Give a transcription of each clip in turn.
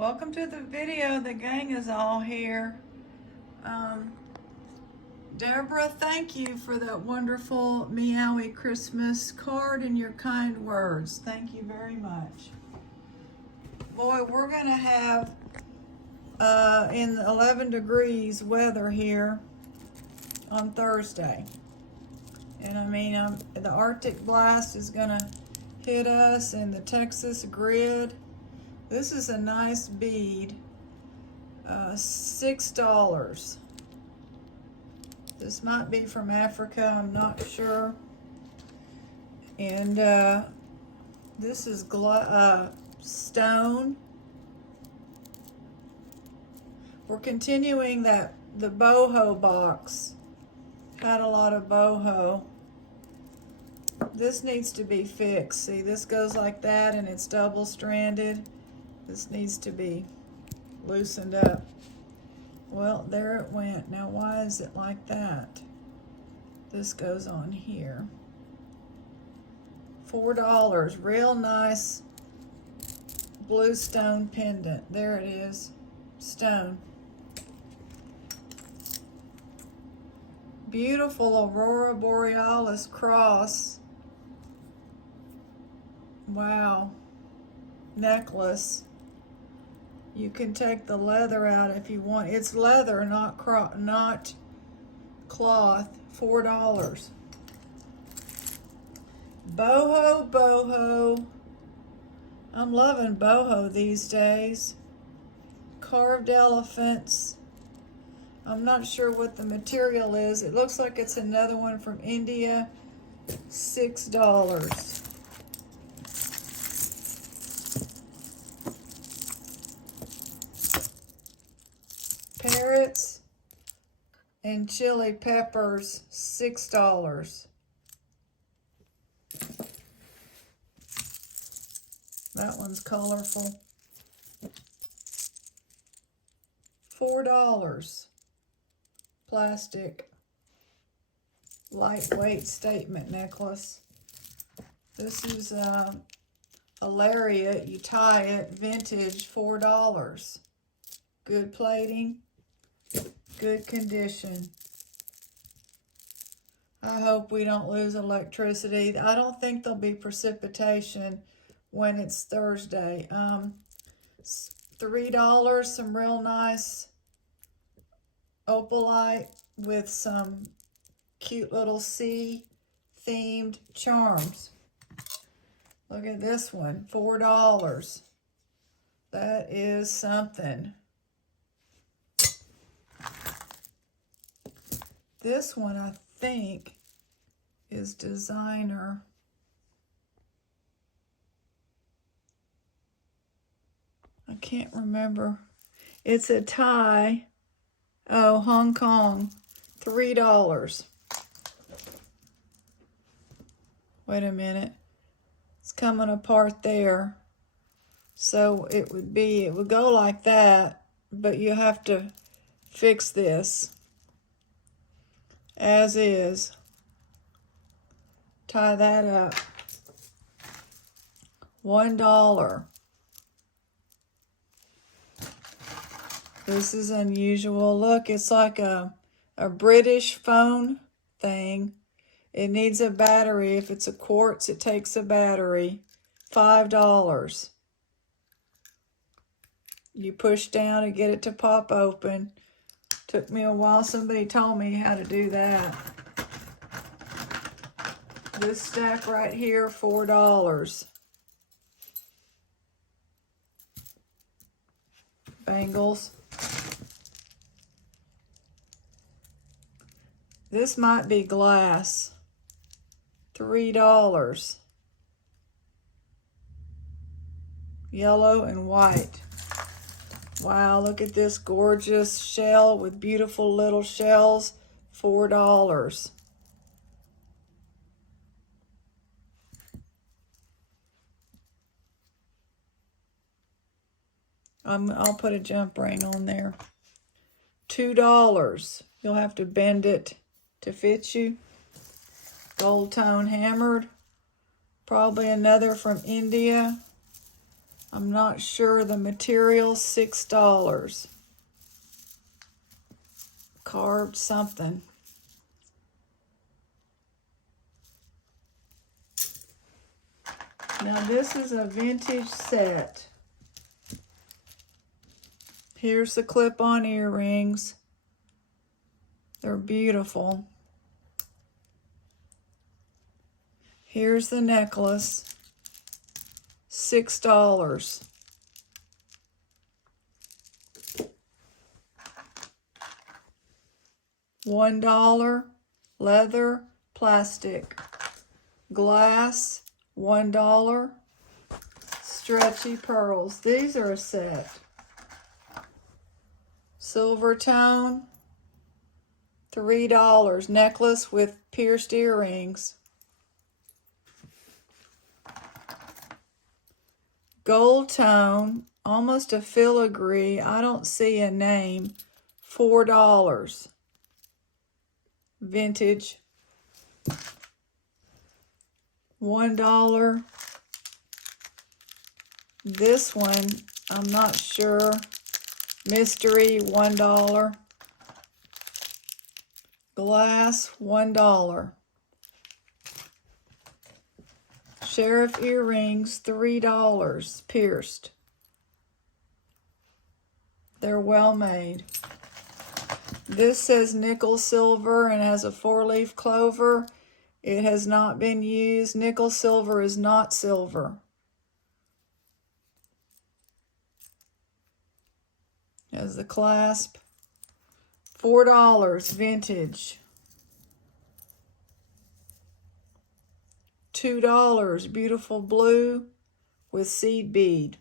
Welcome to the video. The gang is all here. Deborah, thank you for that wonderful meowy Christmas card and your kind words. Thank you very much. Boy, we're gonna have in 11 degrees weather here on Thursday. And I mean, the Arctic blast is gonna hit us and the Texas grid. This is a nice bead, $6. This might be from Africa, I'm not sure. And this is stone. We're continuing the Boho box. Had a lot of Boho. This needs to be fixed. See, this goes like that and it's double stranded. This needs to be loosened up. Well, there it went. Now, why is it like that? This goes on here. $4, real nice blue stone pendant. There it is, stone. Beautiful Aurora Borealis cross. Wow, necklace. You can take the leather out if you want. It's leather, not cloth. $4. Boho, Boho. I'm loving Boho these days. Carved elephants. I'm not sure what the material is. It looks like it's another one from India. $6. Parrots and chili peppers, $6. That one's colorful. $4. Plastic, lightweight statement necklace. This is a lariat. You tie it, vintage, $4. Good plating. Good condition. I hope we don't lose electricity. I don't think there'll be precipitation when it's Thursday. $3, some real nice opalite with some cute little sea themed charms. Look at this one, $4. That is something. This one, I think, is designer. I can't remember. It's a tie. Oh, Hong Kong, $3. Wait a minute. It's coming apart there. So it would go like that, but you have to fix this as is. Tie that up. $1. This is unusual. Look, it's like a British phone thing. It needs a battery. If it's a quartz, it takes a battery. $5. You push down and get it to pop open. Took me a while. Somebody told me how to do that. This stack right here, $4. Bangles. This might be glass. $3. Yellow and white. Wow, look at this gorgeous shell with beautiful little shells. $4. I'll put a jump ring on there. $2. You'll have to bend it to fit you. Gold tone hammered. Probably another from India. I'm not sure the material, $6. Carved something. Now this is a vintage set. Here's the clip-on earrings. They're beautiful. Here's the necklace. $6. $1. Leather, plastic. Glass, $1. Stretchy pearls. These are a set. Silver tone, $3. Necklace with pierced earrings. Gold tone, almost a filigree. I don't see a name. $4. Vintage. $1. This one, I'm not sure. Mystery, $1. Glass, $1. Sheriff earrings, $3. Pierced. They're well made. This says nickel silver and has a 4-leaf clover. It has not been used. Nickel silver is not silver. Has the clasp. $4. Vintage. $2. Beautiful blue with seed bead.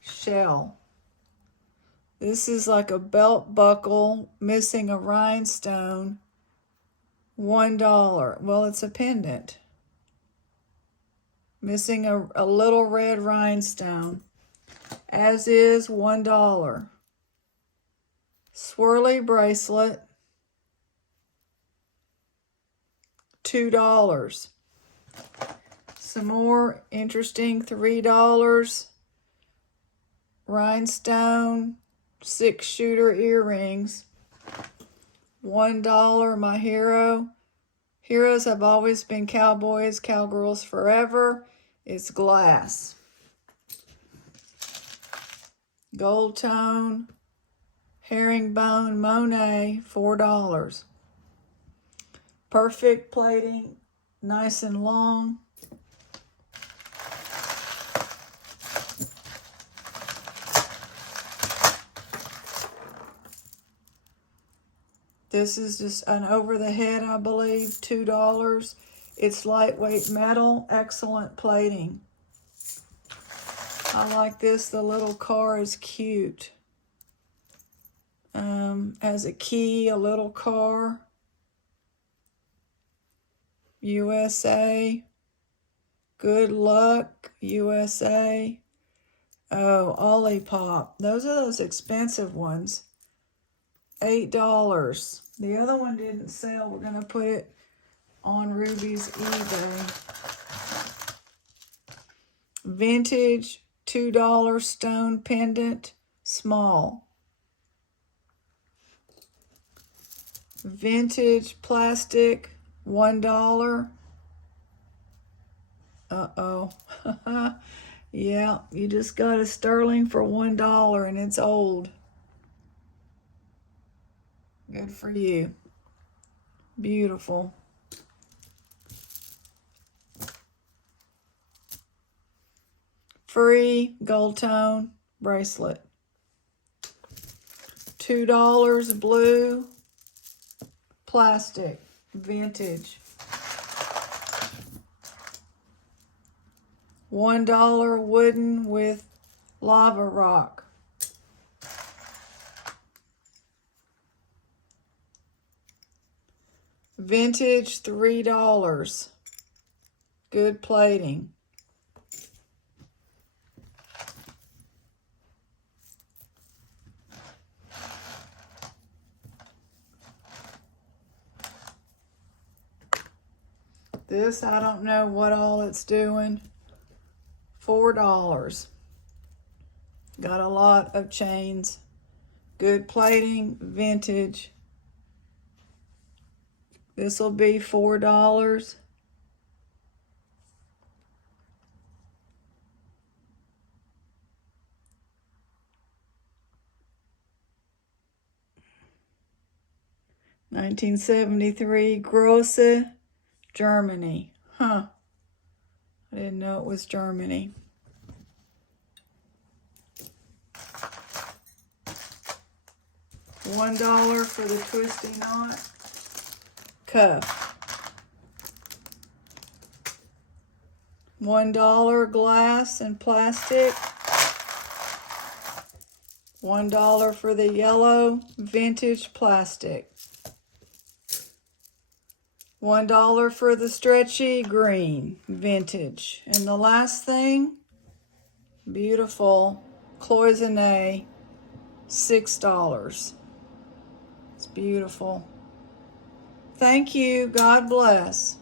Shell. This is like a belt buckle missing a rhinestone. $1. Well, it's a pendant. Missing a little red rhinestone. As is, $1. Swirly bracelet. $2. Some more interesting $3. Rhinestone 6-shooter earrings. $1. My hero. Heroes have always been cowboys, cowgirls forever. It's glass. Gold tone. Herringbone Monet, $4. Perfect plating, nice and long. This is just an over the head, I believe, $2. It's lightweight metal, excellent plating. I like this, the little car is cute. As a key, a little car. USA. Good luck, USA. Oh, Olipop. Those are those expensive ones. $8. The other one didn't sell. We're going to put it on Ruby's eBay. Vintage, $2 stone pendant, small. Vintage plastic, $1. Uh-oh. Yeah, you just got a sterling for $1 and it's old. Good for you. Beautiful. Free gold tone bracelet. $2 blue plastic vintage. $1 wooden with lava rock. Vintage, $3. Good plating. This, I don't know what all it's doing. $4. Got a lot of chains. Good plating, vintage. This will be $4. $1973, Grosse, Germany. Huh. I didn't know it was Germany. $1 for the twisty knot cuff. $1 glass and plastic. $1 for the yellow vintage plastic. $1 for the stretchy green vintage. And the last thing, beautiful cloisonne, $6. It's beautiful. Thank you. God bless.